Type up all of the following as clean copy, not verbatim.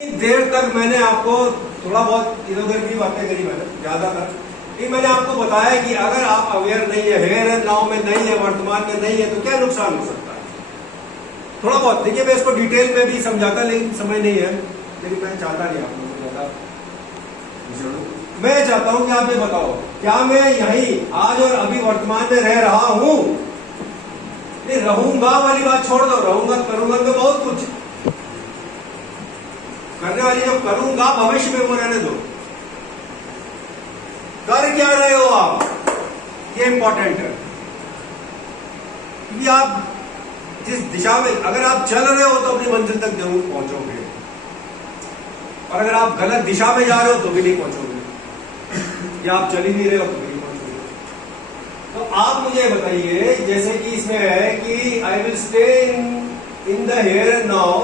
देर तक मैंने आपको थोड़ा बहुत इधर उधर की बातें करी, मैंने ज्यादातर ये मैंने आपको बताया कि अगर आप अवेयर नहीं है, हेयर एंड नाउ में नहीं है, वर्तमान में नहीं है, तो क्या नुकसान हो सकता है। थोड़ा बहुत देखिए, मैं इसको डिटेल में भी समझाता, लेकिन समय नहीं है, लेकिन मैं चाहता नहीं आप लोगों को ज्यादा। मैं चाहता हूं कि आप ये बताओ, क्या मैं यही आज और अभी वर्तमान में रह रहा हूं? नहीं, रहूंगा वाली बात छोड़ दो, रहूंगा करूंगा तो बहुत कुछ करने वाली, जो करूंगा भविष्य में वो रहने दो। कर क्या रहे हो आप, ये इंपॉर्टेंट है। क्योंकि आप जिस दिशा में अगर आप चल रहे हो तो अपनी मंजिल तक जरूर पहुंचोगे, और अगर आप गलत दिशा में जा रहे हो तो भी नहीं पहुंचोगे, या आप चल ही नहीं रहे हो तो भी नहीं पहुंचोगे। तो आप मुझे बताइए, जैसे कि इसमें है कि I will stay in the here and now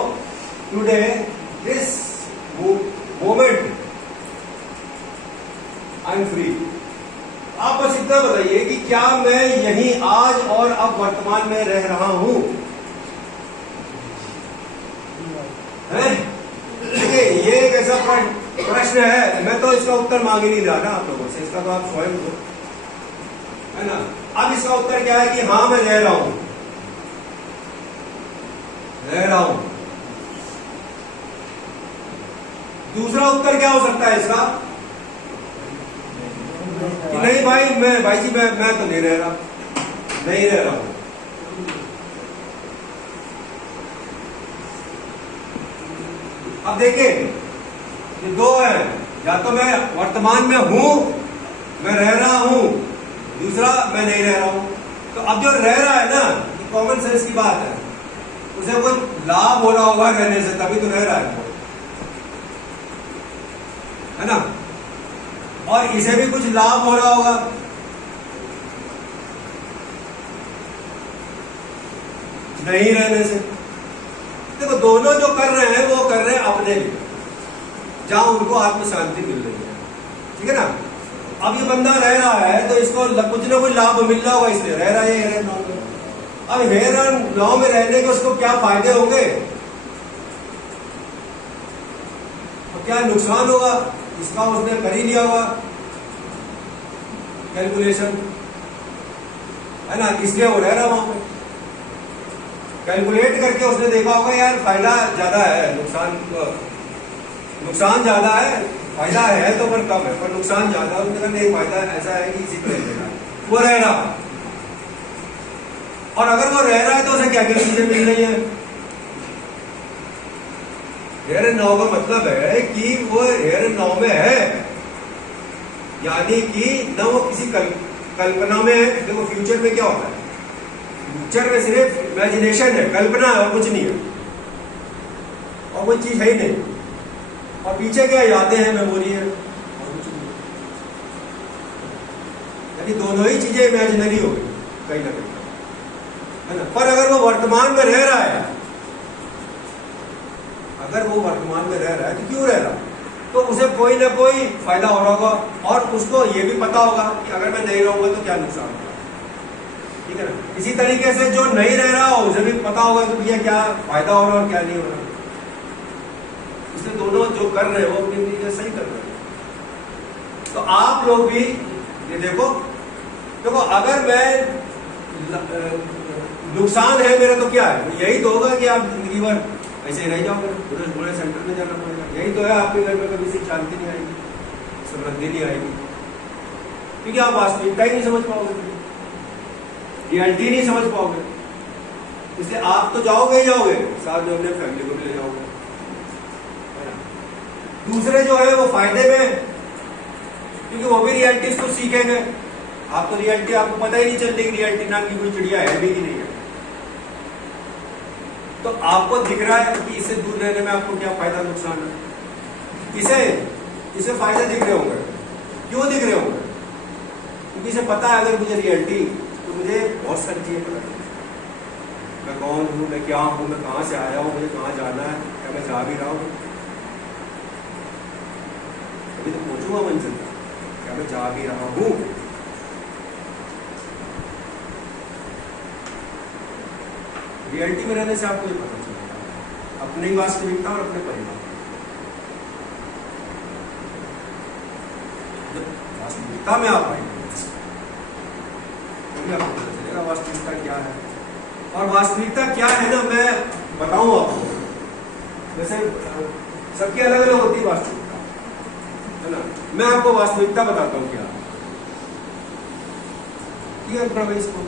today, this moment I am free. आप बस इतना बताइए कि क्या मैं यही आज और अब वर्तमान में रह रहा हूं? देखिए, ये एक ऐसा प्रश्न है, मैं तो इसका उत्तर मांग ही नहीं रहा ना आप लोगों से, इसका तो आप स्वयं दो, है ना। अब इसका उत्तर क्या है कि हाँ मैं रह रहा हूं, रह रहा हूं। दूसरा उत्तर क्या हो सकता है इसका कि नहीं भाई जी मैं तो नहीं रह रहा, नहीं रह रहा हूं। अब देखिए, ये दो है, या तो मैं वर्तमान में हूं, मैं रह रहा हूं, दूसरा मैं नहीं रह रहा हूं। तो अब जो रह रहा है ना, ये कॉमन सेंस की बात है, उसे कोई लाभ हो रहा होगा रहने से, तभी तो रह रहा है ना, और इसे भी कुछ लाभ हो रहा होगा। नहीं रहने से देखो, दोनों जो कर रहे हैं वो कर रहे हैं अपने लिए, जहां उनको आत्म शांति मिल रही है, ठीक है ना। अब ये बंदा रह रहा है तो इसको कुछ ना कुछ लाभ मिल रहा होगा, इसलिए रह रहा है हेयर एंड नाउ में। अब हेयर एंड नाउ में रहने के उसको क्या फायदे होंगे और क्या नुकसान होगा, इसका उसने कर ही लिया होगा कैलकुलेशन, है ना, इसलिए वो रह रहा वहां पे। कैलकुलेट करके उसने देखा होगा यार फायदा ज्यादा है, नुकसान ज्यादा है, फायदा है तो पर कम है, पर नुकसान ज्यादा है। उसने नहीं, फायदा ऐसा है कि इसी को रहेगा, वो रह रहा। और अगर वो रह रहा है तो उसे क्या क्या चीजें मिल रही है। हेयर एंड नाउ का मतलब है कि वो हेयर एंड नाउ में है, यानी कि न वो किसी कल्पना में है। देखो, फ्यूचर में क्या होता है, फ्यूचर में सिर्फ इमेजिनेशन है, कल्पना है, और कुछ नहीं है, और कोई चीज है ही नहीं। और पीछे क्या यादें हैं, मेमोरी है, और कुछ नहीं। यानी दोनों ही चीजें इमेजिनरी हो गई कहीं ना कहीं, है ना। पर अगर वो वर्तमान में रह रहा है, अगर वो वर्तमान में रह रहा है तो क्यों रह रहा है, तो उसे कोई ना कोई फायदा हो रहा होगा, और उसको ये भी पता होगा कि अगर मैं नहीं रहूंगा तो क्या नुकसान होगा, ठीक है ना। इसी तरीके से जो नहीं रह रहा हो उसे भी पता होगा कि भैया क्या फायदा हो रहा है और क्या नहीं हो रहा। इसलिए दोनों जो कर रहे हो अपनी चीजें सही कर रहे हो। तो आप लोग भी ये देखो, अगर मैं नुकसान है मेरा तो क्या है, यही तो होगा कि आप जिंदगी भर ऐसे ही रह जाओगे, पूरे सेंटर में जाना पड़ेगा। यही तो है, आपके घर में कभी से शांति नहीं आएगी, समृद्धि नहीं आएगी, क्योंकि आप वास्तविकता ही नहीं समझ पाओगे, रियलिटी नहीं समझ पाओगे। इसलिए आप तो जाओगे ही जाओगे, साथ में अपने फैमिली को भी ले जाओगे। दूसरे जो है वो फायदे में, क्योंकि वो भी रियलिटी को सीखेंगे। आप तो रियलिटी, आपको पता ही नहीं चलती कि रियलिटी नाम की कोई चिड़िया है भी कि नहीं है। तो आपको दिख रहा है कि इससे दूर रहने में आपको क्या फायदा नुकसान है। इसे फायदे दिख रहे होंगे। क्यों दिख रहे होंगे? क्योंकि इसे पता है अगर मुझे रियलिटी, तो मुझे बहुत सारी चीजें पता है, मैं कौन हूँ, मैं क्या हूँ, मैं कहाँ से आया हूँ, मुझे कहाँ जाना है, क्या मैं जा भी रहा हूँ, अभी तो पहुंचूंगा मंजिल, क्या मैं जा भी रहा हूँ। रियलिटी में रहने से आपको ये पता चलेगा अपनी वास्तविकता और अपने परिवार। वास्तविकता में आप आएंगे तभी आपको पता चलेगा वास्तविकता क्या है। और वास्तविकता क्या है ना, मैं बताऊं आपको, जैसे सबकी अलग अलग होती है वास्तविकता, है ना। मैं आपको वास्तविकता बताता हूँ क्या, ठीक है, भाई इसको